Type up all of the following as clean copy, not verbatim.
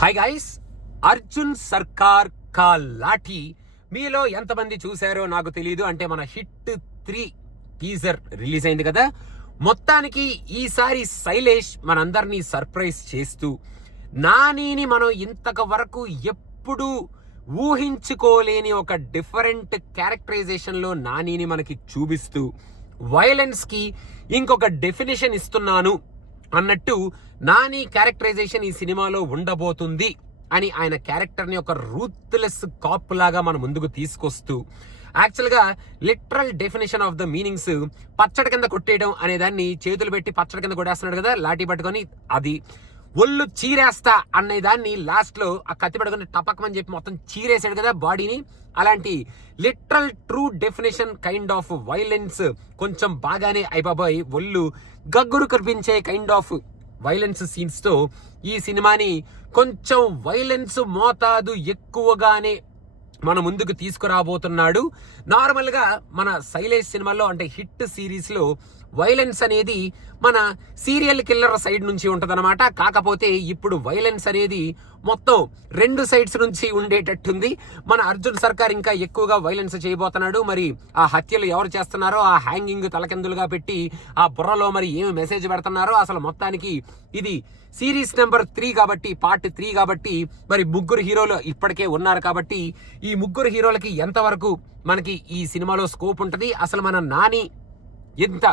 Hi guys, Arjun సర్కార్ కా లాఠీ మీలో ఎంతమంది చూశారో నాకు తెలియదు. అంటే మన హిట్ 3 టీజర్ రిలీజ్ అయింది కదా. మొత్తానికి ఈసారి శైలేష్ మనందరినీ సర్ప్రైజ్ చేస్తూ నానిని మనం ఇంతకు వరకు ఎప్పుడు ఊహించుకోలేని ఒక డిఫరెంట్ క్యారెక్టరైజేషన్ లో నానిని మనకి చూపిస్తూ వైలెన్స్ కి ఇంకొక డెఫినేషన్ ఇస్తున్నాను అన్నట్టు నాని క్యారెక్టరైజేషన్ ఈ సినిమాలో ఉండబోతుంది అని ఆయన క్యారెక్టర్ ని ఒక రూత్లెస్ కాప్ లాగా మన ముందుకు తీసుకొస్తూ యాక్చువల్ గా literal definition of the meanings పచ్చడి కింద కొట్టేయడం అనే దాన్ని చేతులు పెట్టి పచ్చడి కింద కొట్టేస్తున్నాడు కదా లాఠీ పట్టుకొని, అది ఒళ్ళు చీరేస్తా అనే దాన్ని లాస్ట్ లో ఆ కత్తి పట్టుకొని టపకమని చెప్పి మొత్తం చీరేసాడు కదా బాడీని. అలాంటి literal true definition kind of violence కొంచెం బాగానే అయిపోయి ఒళ్ళు గగ్గురు కనిపించే కైండ్ ఆఫ్ వైలెన్స్ సీన్స్ తో ఈ సినిమాని కొంచెం వైలెన్స్ మోతాదు ఎక్కువగానే మన ముందుకు తీసుకురాబోతున్నాడు. నార్మల్ గా మన శైలేష్ సినిమాలో అంటే హిట్ సిరీస్ లో వైలెన్స్ అనేది మన సీరియల్ కిల్లర్ సైడ్ నుంచి ఉంటదన్నమాట. కాకపోతే ఇప్పుడు వైలెన్స్ అనేది మొత్తం 2 సైడ్స్ నుంచి ఉండేటట్టుంది. మన అర్జున్ సర్కార్ ఇంకా ఎక్కువగా వైలెన్స్ చేయబోతున్నాడు. మరి ఆ హత్యలు ఎవరు చేస్తున్నారో, ఆ హ్యాంగింగ్ తలకిందులుగా పెట్టి ఆ బుర్రలో మరి ఏమి మెసేజ్ పెడుతున్నారో, అసలు మొత్తానికి ఇది సిరీస్ నెంబర్ 3 కాబట్టి, పార్ట్ 3 కాబట్టి మరి 3 హీరోలు ఇప్పటికే ఉన్నారు కాబట్టి ఈ 3 హీరోలకి ఎంతవరకు మనకి ఈ సినిమాలో స్కోప్ ఉంటది, అసలు మన నాని ఎంత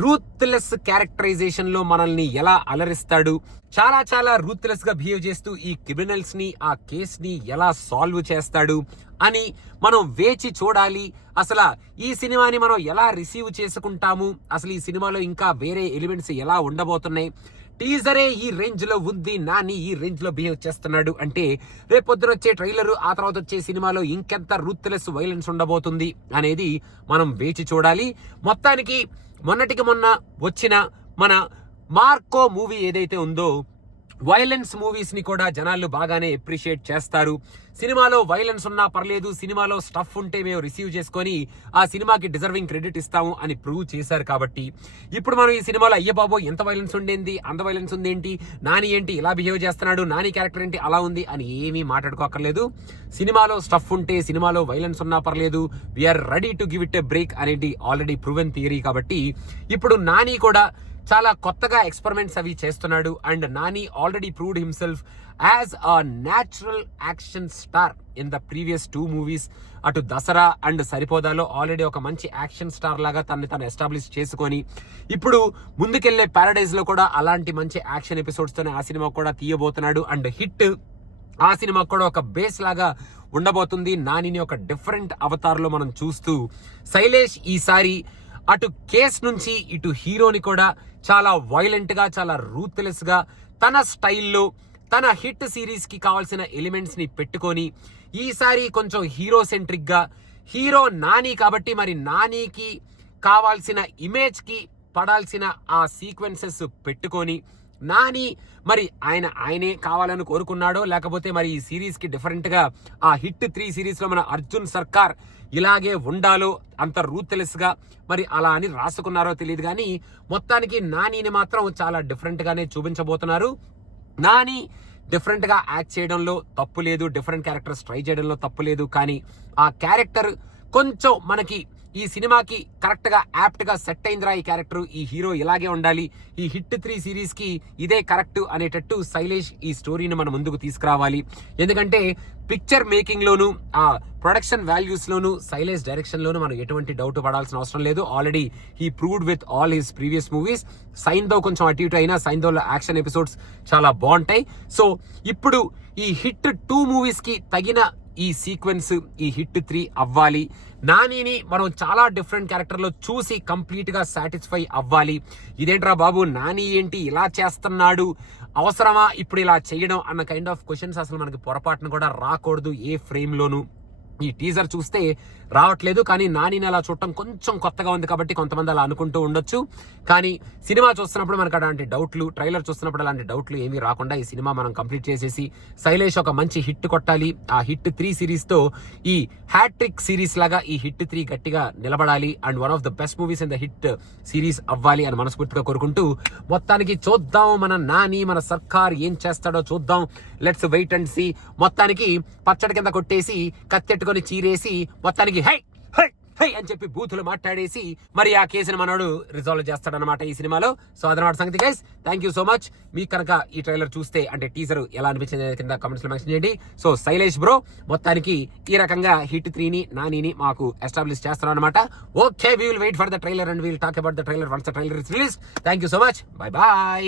రూత్లెస్ క్యారెక్టరైజేషన్ లో మనల్ని ఎలా అలరిస్తాడు, చాలా చాలా రూత్లెస్ గా బిహేవ్ చేస్తూ ఈ క్రిమినల్స్ ని ఆ కేస్ ని ఎలా సాల్వ్ చేస్తాడు అని మనం వేచి చూడాలి. అసలు ఈ సినిమాని మనం ఎలా రిసీవ్ చేసుకుంటాము, అసలు ఈ సినిమాలో ఇంకా వేరే ఎలిమెంట్స్ ఎలా ఉండబోతున్నాయి, టీజరే ఈ రేంజ్ లో ఉంది, నాని ఈ రేంజ్ లో బిహేవ్ చేస్తున్నాడు అంటే రేపొద్దున వచ్చే ట్రైలర్, ఆ తర్వాత వచ్చే సినిమాలో ఇంకెంత రూత్లెస్ వైలెన్స్ ఉండబోతుంది అనేది మనం వేచి చూడాలి. మొత్తానికి మొన్నటికి మొన్న వచ్చిన మన మార్కో మూవీ ఏదైతే ఉందో, వైలెన్స్ మూవీస్ ని కూడా జనాలు బాగానే అప్రిషియేట్ చేస్తారు. సినిమాలో వైలెన్స్ ఉన్నా పర్లేదు, సినిమాలో స్టఫ్ ఉంటే మేము రిసీవ్ చేసుకొని ఆ సినిమాకి డిజర్వింగ్ క్రెడిట్ ఇస్తాము అని ప్రూవ్ చేశారు. కాబట్టి ఇప్పుడు మనం ఈ సినిమాలో అయ్య బాబో ఎంత వైలెన్స్ ఉండేంది, అంత వైలెన్స్ ఉందేంటి, నాని ఏంటి ఇలా బిహేవ్ చేస్తున్నాడు, నాని క్యారెక్టర్ ఏంటి అలా ఉంది అని ఏమీ మాట్లాడుకోకర్లేదు. సినిమాలో స్టఫ్ ఉంటే, సినిమాలో వైలెన్స్ ఉన్నా పర్లేదు, we're ready to give it a break అనేది ఆల్రెడీ ప్రూవెన్ థియరీ. కాబట్టి ఇప్పుడు నాని కూడా చాలా కొత్తగా ఎక్స్పెరిమెంట్స్ అవి చేస్తున్నాడు. And Nani already proved himself as a natural action star in the previous 2 movies. అటు దసరా అండ్ సరిపోదాలో ఆల్రెడీ ఒక మంచి యాక్షన్ స్టార్ లాగా తను ఎస్టాబ్లిష్ చేసుకొని ఇప్పుడు ముందుకెళ్లే పారడైజ్ లో కూడా అలాంటి మంచి యాక్షన్ ఎపిసోడ్స్ తోనే ఆ సినిమా కూడా తీయబోతున్నాడు. అండ్ హిట్ ఆ సినిమా కూడా ఒక బేస్ లాగా ఉండబోతుంది. నానిని ఒక డిఫరెంట్ అవతార్ లో మనం చూస్తూ శైలేష్ ఈసారి అటు కేస్ నుంచి ఇటు హీరోని కూడా చాలా వైలెంట్ గా, చాలా రూత్లెస్ గా తన స్టైల్లో తన హిట్ సిరీస్ కి కావాల్సిన ఎలిమెంట్స్ ని పెట్టుకొని ఈసారి కొంచెం హీరో సెంట్రిక్ గా, హీరో నాని కాబట్టి మరి నానికి కావాల్సిన ఇమేజ్ కి పడాల్సిన ఆ సీక్వెన్సెస్ పెట్టుకొని నాని మరి ఆయనే కావాలని కోరుకున్నాడో, లేకపోతే మరి ఈ సిరీస్ కి డిఫరెంట్ గా ఆ హిట్ 3 సిరీస్ లో మన అర్జున్ సర్కార్ ఇలాగే ఉండాలో అంత రూత్లెస్ గా మరి అలా అని రాసుకున్నారో తెలియదు. కానీ మొత్తానికి నానిని మాత్రం చాలా డిఫరెంట్ గానే చూపించబోతున్నారు. నాని డిఫరెంట్ గా యాక్ట్ చేయడంలో తప్పు లేదు, డిఫరెంట్ క్యారెక్టర్స్ ట్రై చేయడంలో తప్పు లేదు. కానీ ఆ క్యారెక్టర్ కొంచెం మనకి ఈ సినిమాకి కరెక్ట్ గా యాప్ట్ గా సెట్ అయిందిరా, ఈ క్యారెక్టర్, ఈ హీరో ఇలాగే ఉండాలి, ఈ హిట్ 3 సిరీస్ కి ఇదే కరెక్ట్ అనేటట్టు శైలేష్ ఈ స్టోరీని మన ముందుకు తీసుకురావాలి. ఎందుకంటే పిక్చర్ మేకింగ్ లోను, ఆ ప్రొడక్షన్ వాల్యూస్ లోను, శైలేష్ డైరెక్షన్ లోను మనం ఎటువంటి డౌట్ పడాల్సిన అవసరం లేదు. Already he proved with all his previous movies. సైన్దో కొంచెం అటు ఇటు అయినా సైన్దోలో యాక్షన్ ఎపిసోడ్స్ చాలా బాగుంటాయి. సో ఇప్పుడు ఈ హిట్ 2 మూవీస్ కి తగిన ఈ సీక్వెన్స్ ఈ హిట్ 3 అవ్వాలి. నానిని మనం చాలా డిఫరెంట్ క్యారెక్టర్ లో చూసి కంప్లీట్ గా సాటిస్ఫై అవ్వాలి. ఇదేంట్రా బాబు, నాని ఏంటి ఇలా చేస్తున్నాడు, అవసరమా ఇప్పుడు ఇలా చేయడం అన్న కైండ్ ఆఫ్ క్వశ్చన్స్ అసలు మనకి పొరపాటును కూడా రాకూడదు ఏ ఫ్రేమ్ లోను. ఈ టీజర్ చూస్తే రావట్లేదు, కానీ నానిని అలా చూడటం కొంచెం కొత్తగా ఉంది కాబట్టి కొంతమంది అలా అనుకుంటూ ఉండొచ్చు. కానీ సినిమా చూస్తున్నప్పుడు మనకు అలాంటి డౌట్లు, ట్రైలర్ చూస్తున్నప్పుడు అలాంటి డౌట్లు ఏమీ రాకుండా ఈ సినిమా మనం కంప్లీట్ చేసేసి శైలేష్ ఒక మంచి హిట్ కొట్టాలి. ఆ హిట్ 3 సిరీస్ తో ఈ హ్యాట్రిక్ సిరీస్ లాగా ఈ హిట్ 3 గట్టిగా నిలబడాలి and one of the best movies in the hit series అవ్వాలి అని మనస్ఫూర్తిగా కోరుకుంటూ మొత్తానికి చూద్దాం మన నాని, మన సర్కార్ ఏం చేస్తాడో చూద్దాం. Let's wait and see. మొత్తానికి పచ్చడి కింద కొట్టేసి కత్తెట్టుకొని చీరేసి మొత్తానికి హై హై హై అని చెప్పి బూతులు మాట్లాడేసి మరి ఆ కేసుని మనోడు రిజాల్వ్ చేస్తాడనమాట ఈ సినిమాలో. సో అదనమాట సంగతి guys. Thank you so much. మీకు కనుక ఈ ట్రైలర్ చూస్తే అంటే టీజర్ ఎలా అనిపించింది కింద కామెంట్స్ లో మెన్షన్ చేయండి. సో శైలేష్ బ్రో మొత్తానికి ఈ రకంగా హిట్ 3ని నానిని మాకు ఎస్టాబ్లిష్ చేస్తాం అనమాట. Okay, we will wait for the trailer and we'll talk about the trailer once the trailer is release. Thank you so much. Bye bye.